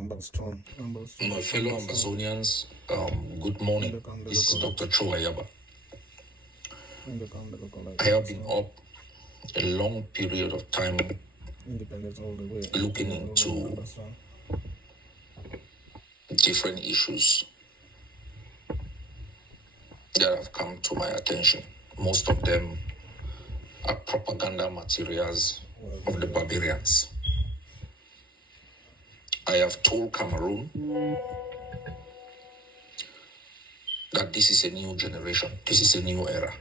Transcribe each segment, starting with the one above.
My fellow Ambazonians, good morning. This is Dr. Cho Ayaba. I have been up a long period of time looking into different issues that have come to my attention. Most of them are propaganda materials of the barbarians. I have told Cameroon that this is a new generation, this is a new era.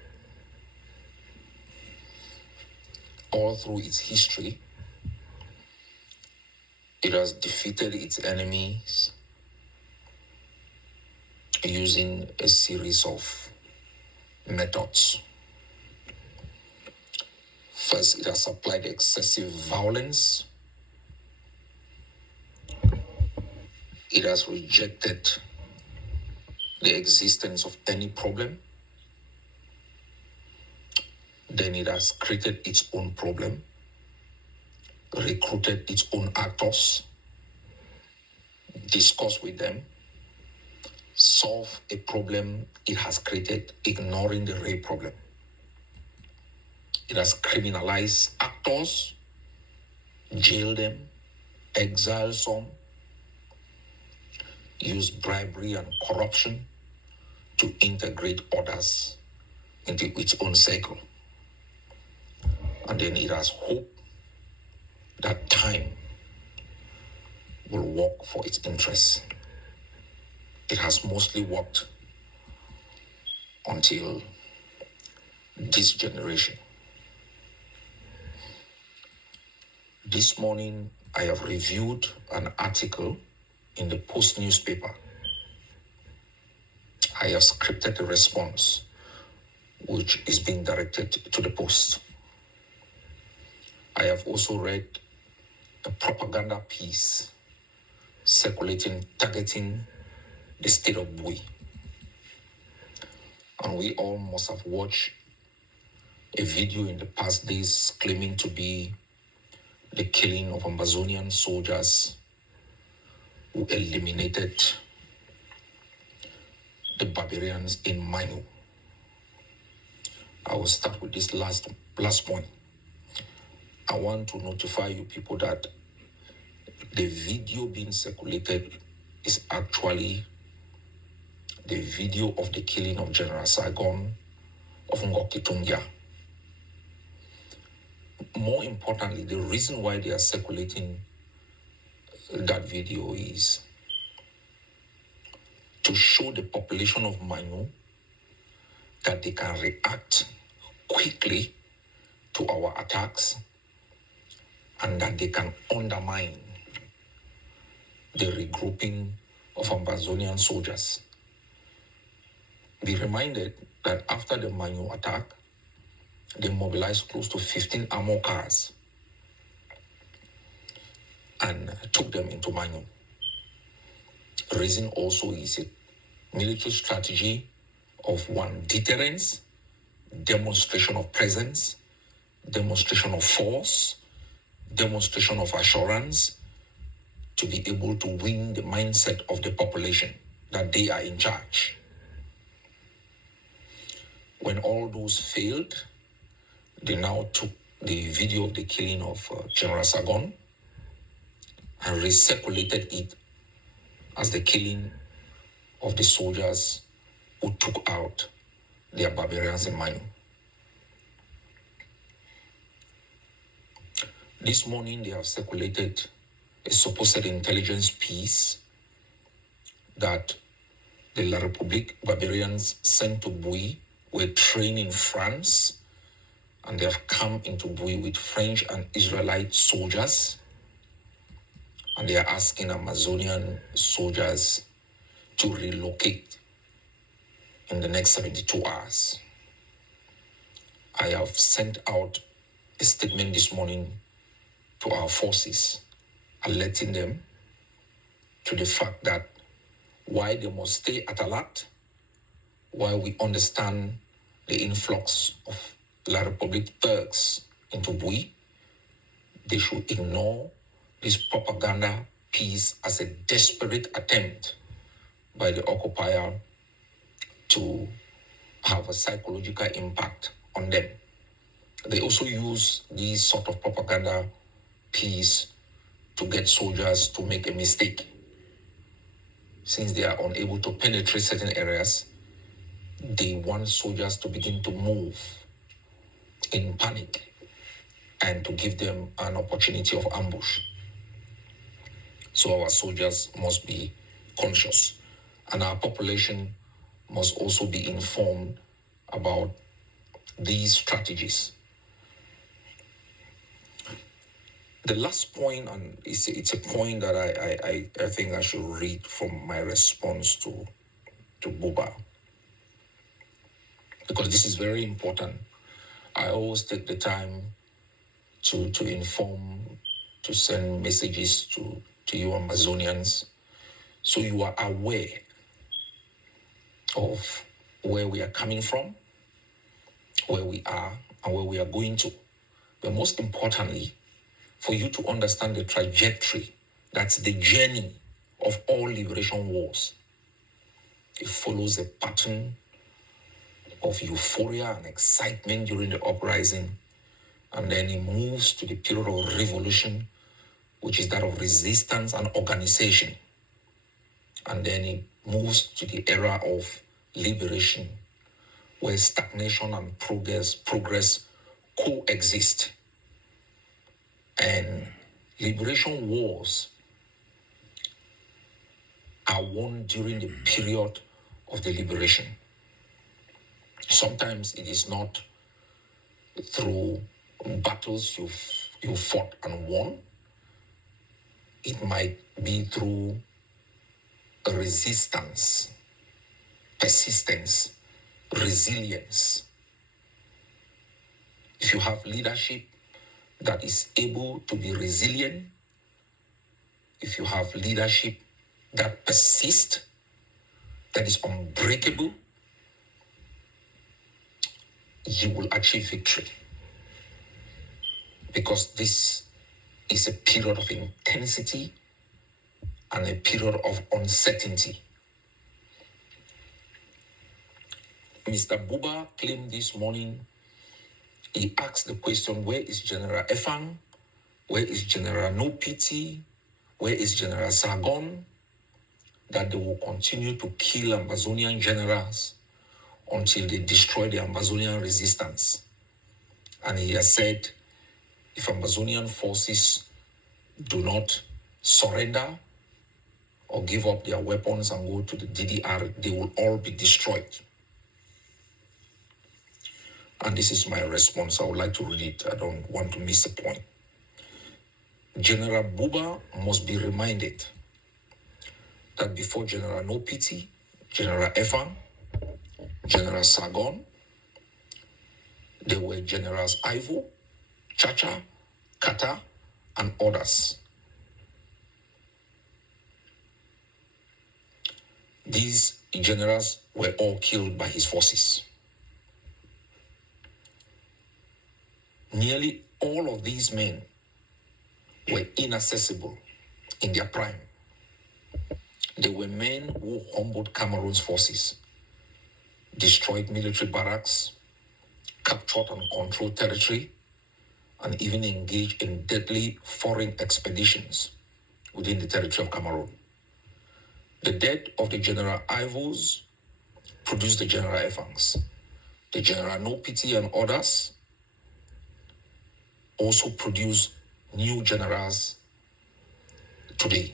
All through its history, it has defeated its enemies using a series of methods. First, it has applied excessive violence. It has rejected the existence of any problem. Then it has created its own problem, recruited its own actors, discussed with them, solve a problem it has created, ignoring the real problem. It has criminalized actors, jailed them, exiled some, used bribery and corruption to integrate others into its own circle. And then it has hope that time will work for its interests. It has mostly worked until this generation. This morning, I have reviewed an article in the Post newspaper. I have scripted a response which is being directed to the Post. I have also read a propaganda piece circulating, targeting the state of Bui. And we all must have watched a video in the past days claiming to be the killing of Ambazonian soldiers who eliminated the barbarians in Manu. I will start with this last point. I want to notify you people that the video being circulated is actually the video of the killing of General Saigon of Ngokitungia. More importantly, the reason why they are circulating that video is to show the population of Manu that they can react quickly to our attacks and that they can undermine the regrouping of Ambazonian soldiers. Be reminded that after the Manu attack, they mobilized close to 15 armor cars and took them into Manu. The reason also is a military strategy of one, deterrence, demonstration of presence, demonstration of force, demonstration of assurance, to be able to win the mindset of the population that they are in charge. When all those failed, they now took the video of the killing of General Saigon and recirculated it as the killing of the soldiers who took out their barbarians in Manu. This morning, they have circulated a supposed intelligence piece that the La République barbarians sent to Bui were trained in France, and they have come into Bui with French and Israelite soldiers, and they are asking Amazonian soldiers to relocate in the next 72 hours. I have sent out a statement this morning to our forces, alerting them to the fact that why they must stay at alert, while we understand the influx of La République thugs into Bui, they should ignore this propaganda peace as a desperate attempt by the occupier to have a psychological impact on them. They also use these sort of propaganda piece to get soldiers to make a mistake. Since they are unable to penetrate certain areas, they want soldiers to begin to move in panic and to give them an opportunity of ambush. So our soldiers must be conscious, and our population must also be informed about these strategies. The last point, and it's a point that I think I should read from my response to Buba, because this is very important. I always take the time to inform, to send messages to you Ambazonians, so you are aware of where we are coming from, where we are, and where we are going to. But most importantly, for you to understand the trajectory, that's the journey of all liberation wars. It follows a pattern of euphoria and excitement during the uprising, and then it moves to the period of revolution, which is that of resistance and organization. And then it moves to the era of liberation, where stagnation and progress coexist. And liberation wars are won during the period of the liberation. Sometimes it is not through battles you fought and won. It might be through a resistance, persistence, resilience. If you have leadership that is able to be resilient, if you have leadership that persists, that is unbreakable, you will achieve victory. Because this is a period of intensity and a period of uncertainty. Mr. Buba claimed this morning, he asked the question, where is General Efang? Where is General Nopiti? Where is General Sargon? That they will continue to kill Ambazonian generals until they destroy the Ambazonian resistance. And he has said, if Ambazonian forces do not surrender or give up their weapons and go to the DDR, they will all be destroyed. And this is my response. I would like to read it. I don't want to miss the point. General Buba must be reminded that before General Nopiti, General Efang, General Sargon, there were Generals Ivo, Chacha, Kata, and others. These generals were all killed by his forces. Nearly all of these men were inaccessible in their prime. They were men who humbled Cameroon's forces, destroyed military barracks, captured and controlled territory, and even engaged in deadly foreign expeditions within the territory of Cameroon. The death of the General Ivos produced the General Efangs. The General Nopiti and others also produce new generals today.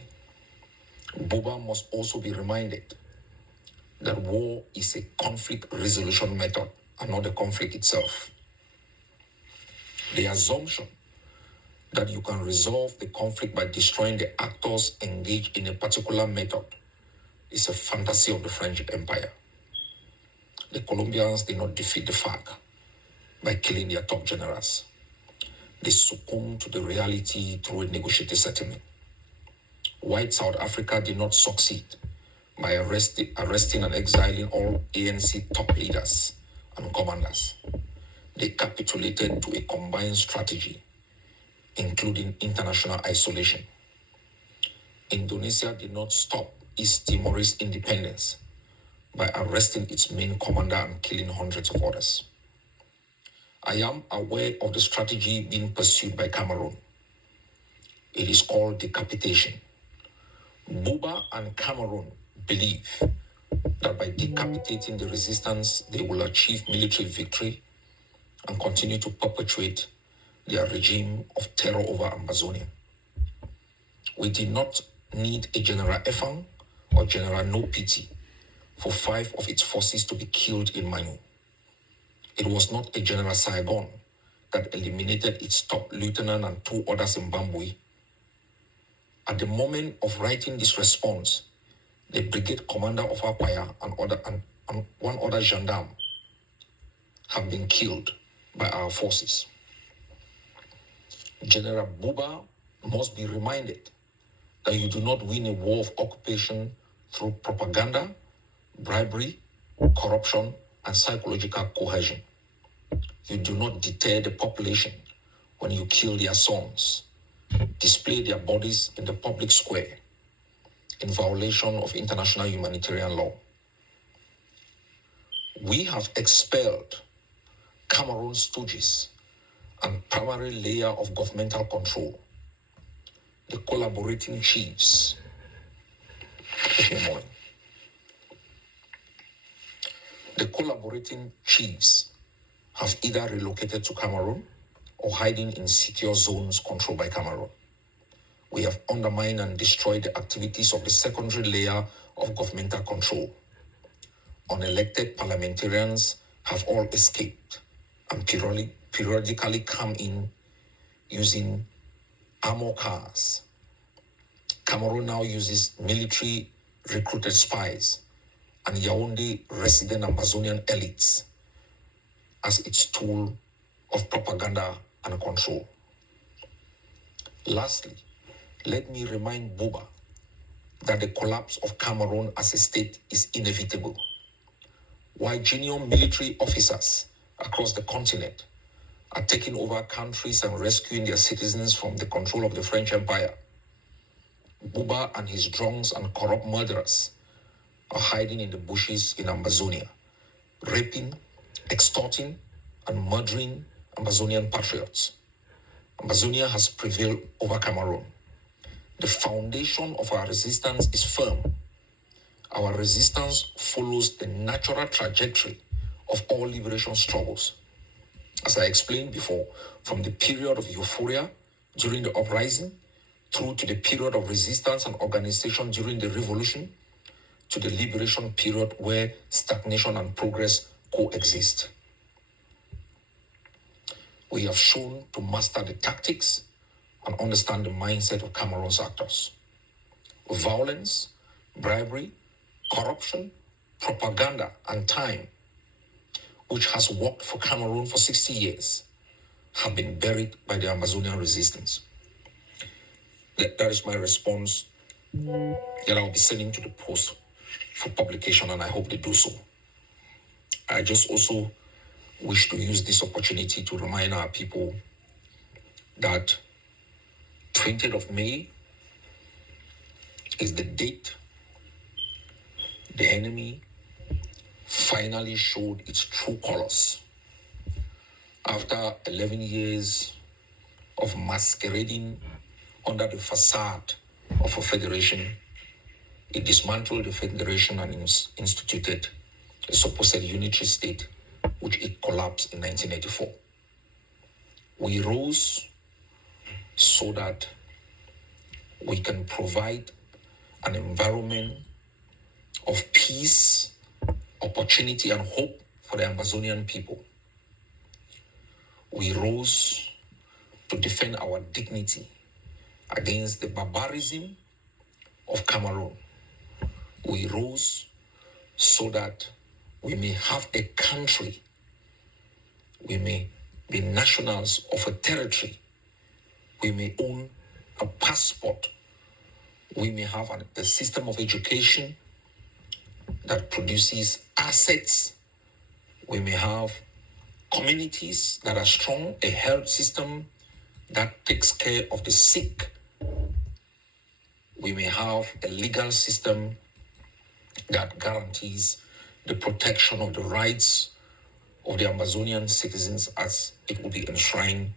Buba must also be reminded that war is a conflict resolution method and not the conflict itself. The assumption that you can resolve the conflict by destroying the actors engaged in a particular method is a fantasy of the French Empire. The Colombians did not defeat the FARC by killing their top generals. They succumbed to the reality through a negotiated settlement. White South Africa did not succeed by arresting and exiling all ANC top leaders and commanders. They capitulated to a combined strategy, including international isolation. Indonesia did not stop East Timor's independence by arresting its main commander and killing hundreds of others. I am aware of the strategy being pursued by Cameroon. It is called decapitation. Buba and Cameroon believe that by decapitating the resistance, they will achieve military victory and continue to perpetuate their regime of terror over Ambazonia. We did not need a General Efang or General No Pity for 5 of its forces to be killed in Manu. It was not a General Saigon that eliminated its top lieutenant and 2 others in Bambui. At the moment of writing this response, the brigade commander of Apaya and 1 other gendarme have been killed by our forces. General Buba must be reminded that you do not win a war of occupation through propaganda, bribery, corruption, and psychological coercion. You do not deter the population when you kill their sons, display their bodies in the public square in violation of international humanitarian law. We have expelled Cameroon's stooges and primary layer of governmental control, the collaborating chiefs. The collaborating chiefs have either relocated to Cameroon or hiding in secure zones controlled by Cameroon. We have undermined and destroyed the activities of the secondary layer of governmental control. Unelected parliamentarians have all escaped and periodically come in using armor cars. Cameroon now uses military recruited spies and Yaoundé resident Ambazonian elites as its tool of propaganda and control. Lastly, let me remind Buba that the collapse of Cameroon as a state is inevitable. While junior military officers across the continent are taking over countries and rescuing their citizens from the control of the French Empire, Buba and his drunks and corrupt murderers are hiding in the bushes in Ambazonia, raping, extorting, and murdering Ambazonian patriots. Ambazonia has prevailed over Cameroon. The foundation of our resistance is firm. Our resistance follows the natural trajectory of all liberation struggles. As I explained before, from the period of euphoria during the uprising, through to the period of resistance and organization during the revolution, to the liberation period where stagnation and progress coexist. We have shown to master the tactics and understand the mindset of Cameroon's actors. Violence, bribery, corruption, propaganda, and time, which has worked for Cameroon for 60 years, have been buried by the Ambazonian resistance. That is my response that I'll be sending to the Post for publication, and I hope they do so. I just also wish to use this opportunity to remind our people that 20th of May is the date the enemy finally showed its true colors. After 11 years of masquerading under the facade of a federation, it dismantled the federation and instituted a supposed unitary state, which it collapsed in 1984. We rose so that we can provide an environment of peace, opportunity, and hope for the Ambazonian people. We rose to defend our dignity against the barbarism of Cameroon. We rose so that we may have a country, we may be nationals of a territory, we may own a passport, we may have a system of education that produces assets, we may have communities that are strong, a health system that takes care of the sick. we may have a legal system that guarantees the protection of the rights of the Ambazonian citizens as it will be enshrined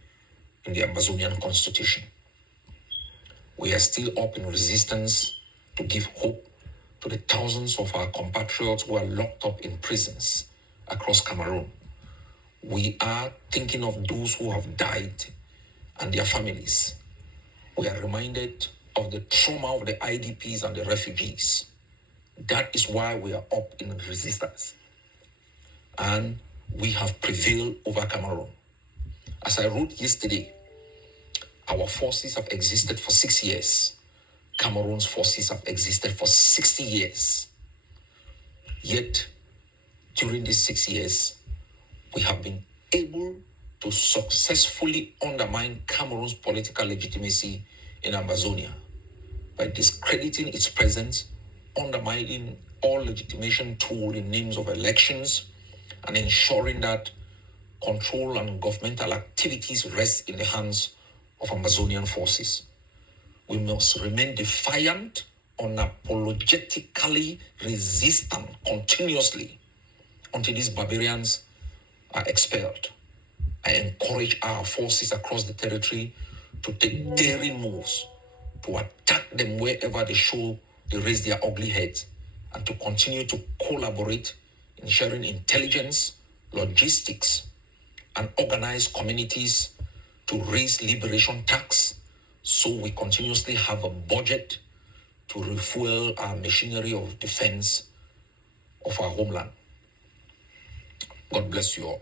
in the Ambazonian constitution. We are still up in resistance to give hope to the thousands of our compatriots who are locked up in prisons across Cameroon. We are thinking of those who have died and their families. We are reminded of the trauma of the IDPs and the refugees. That is why we are up in resistance. And we have prevailed over Cameroon. As I wrote yesterday, our forces have existed for 6 years. Cameroon's forces have existed for 60 years. Yet, during these 6 years, we have been able to successfully undermine Cameroon's political legitimacy in Ambazonia by discrediting its presence, undermining all legitimation tool in names of elections, and ensuring that control and governmental activities rest in the hands of Ambazonian forces. We must remain defiant, unapologetically resistant continuously until these barbarians are expelled. I encourage our forces across the territory to take daring moves, to attack them wherever they raise their ugly heads, and to continue to collaborate in sharing intelligence, logistics, and organize communities to raise liberation tax so we continuously have a budget to refuel our machinery of defense of our homeland. God bless you all.